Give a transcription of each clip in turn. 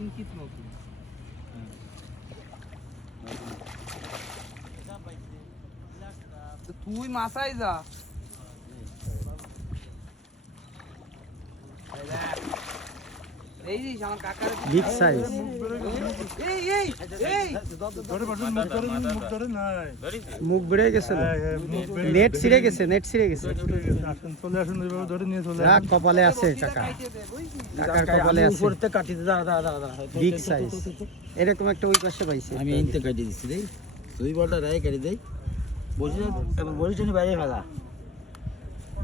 ইনকিট নতুন। তো তুই মাসাই যা। এই যে আমার কাকার বিগ সাইজ। এই এই এই মুখ বেড়ে গেছে, নেট ছিঁড়ে গেছে, নেট ছিঁড়ে গেছে। চলে আসুন ওইভাবে ধরে নিয়ে চলে যা কপালে আছে কাকা, কাকার কপালে আছে কাটিতে দাঁড়া বিগ সাইজ। এরকম একটা ওই পাশে পাইছে। আমি এইতে কাটি দিচ্ছি রে, দুই বলটা রায় কাটি দেই, বসে এবং বসে বাইরে ফেলা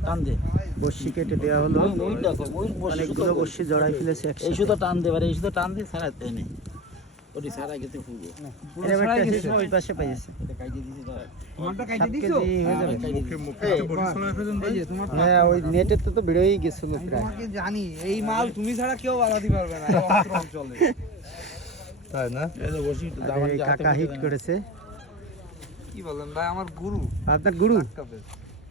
টান দে, বর্ষি কেটে দেওয়া হলো, ওই দেখো ওই অনেকগুলো বর্ষি জড়াই ফেলেছে এই একসাথে। শুধু টান দে, এই শুধু টান দে, সারা এনে ওটি সারা গেতে ফুলবো, এরকম একটা জিনিস ওই পাশে পাইছে। এটা কাটি দিছি দাঁড়া, আমারটা কাটে 7 দিছো? কেজি হয়ে যাবে। এই যে তোমার হ্যাঁ ওই নেটের তো বেরোই গেছিল প্রায়। তোমাকে জানি এই মাল তুমি ছাড়া কেউ বাগাতে পারবে না এই অস্ত্র অঞ্চলে। তাই না? এই যে বসি একটু আর দাবান এই কাকা হিট করেছে। কি বলেন ভাই আমার গুরু আপনার গুরু, কাপের।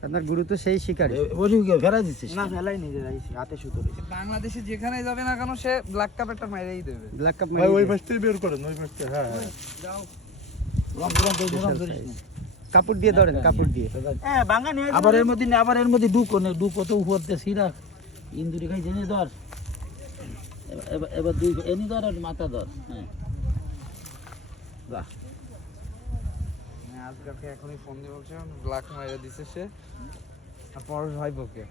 আপনার গুরু তো সেই শিকারী। বসি কে ফেরা দিছিস না ফেলাই নিজে রাইছি হাতে সুতো রেখে। বাংলাদেশে যেখানে যাবে না কেন সে ব্ল্যাক কাপেরটা মাইরেই দেবে। ব্ল্যাক কাপ ভাই ওই পাশটাই বের করেন, ওই পাশটা। হ্যাঁ হ্যাঁ যাও রং ধরিস না। কাপড় দিয়ে ধরেন, কাপড় দিয়ে। আবার এর মধ্যে আবার এর মধ্যে ঢুকো না, ঢুকো তো উপর দিয়ে সিরা ইন্দুরি খাই জেনে ধর, এবার দুই এনি ধর আর মাথা ধর, হ্যাঁ বাহ আজকে এখনই ফোন দিয়ে বলছে ব্ল্যাক মাইরা দিছে সে আর পরশ ভাই বকে